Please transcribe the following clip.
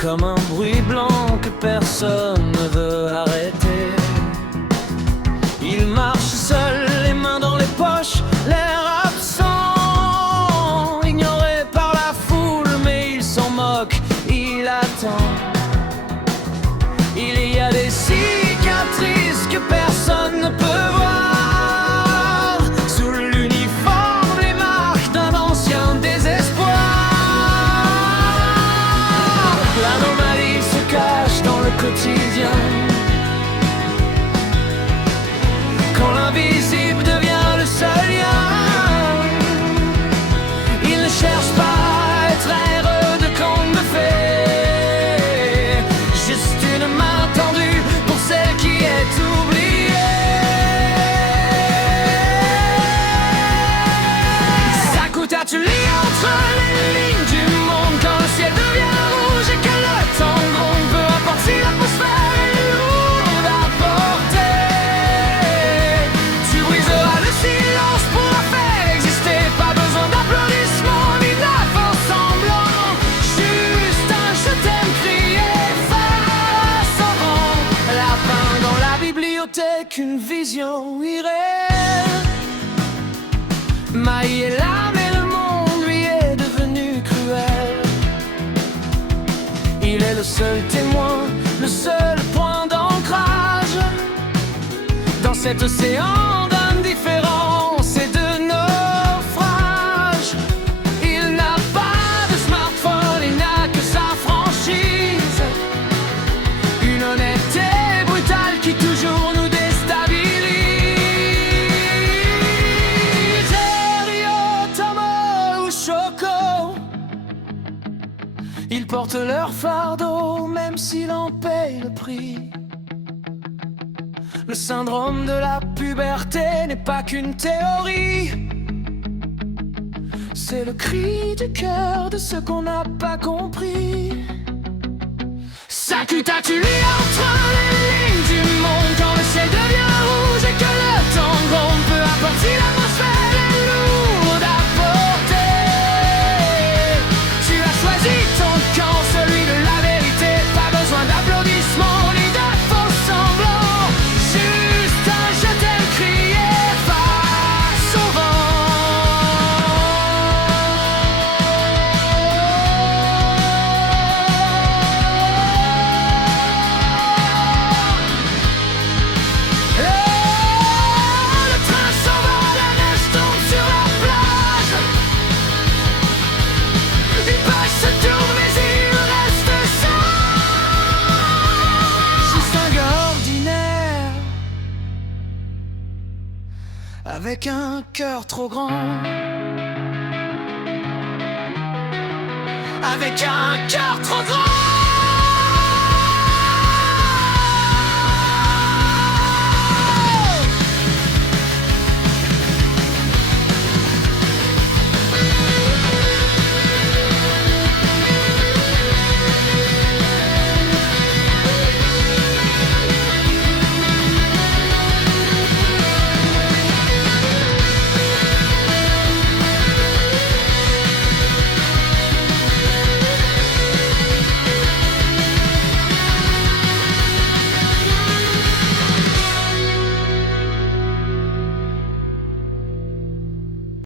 comme un bruit blanc que personne ne veut arrêter. Il marche seul, les mains dans les poches, l'air absent, ignoré par la foule, mais il s'en moque, il attend. Il y a des cicatrices que personne ne peut voir, sous l'uniforme, les marques d'un ancien désespoir. L'anomalie se cache dans le quotidien, quand l'invisible devient le seul lien. Il ne cherche pas à être heureux de conte de fées, juste une main tendue pour celle qui est oubliée. Ça coûte à tu lis entre les lignes du monde, quand le ciel devient rouge et que le temps gronde. Peu importe si l'atmosphère est lourde à porter, tu briseras le silence pour la faire exister. Pas besoin d'applaudissements ni de la force semblant, juste un je t'aime crié face au vent. Lapin dans la bibliothèque, une vision irréelle. Maï est là mais le monde lui est devenu cruel. Il est le seul témoin, le seul point d'ancrage dans cet océan d'indifférence et de naufrage. Il n'a pas de smartphone, il n'a que sa franchise, une honnêteté brutale qui toujours nous déstabilise. Rio, Tomo ou Choco, ils portent leur fardeau même s'ils en payent le prix. Le syndrome de la puberté n'est pas qu'une théorie, c'est le cri du cœur de ceux qu'on n'a pas compris. Ça tu lis entre les lignes du monde, quand le ciel devient rouge et que le temps gronde. Peu importe si l'atmosphère est lourde à porter, tu as choisi ton camp, celui de la vérité. Pas besoin d'applaudissements ni de faux semblants, juste un je t'aime crié face au Le train s'en va, la neige tombe sur la plage. Une page se tourne mais il reste ça, juste un gars ordinaire avec un cœur trop grand, avec un cœur trop grand.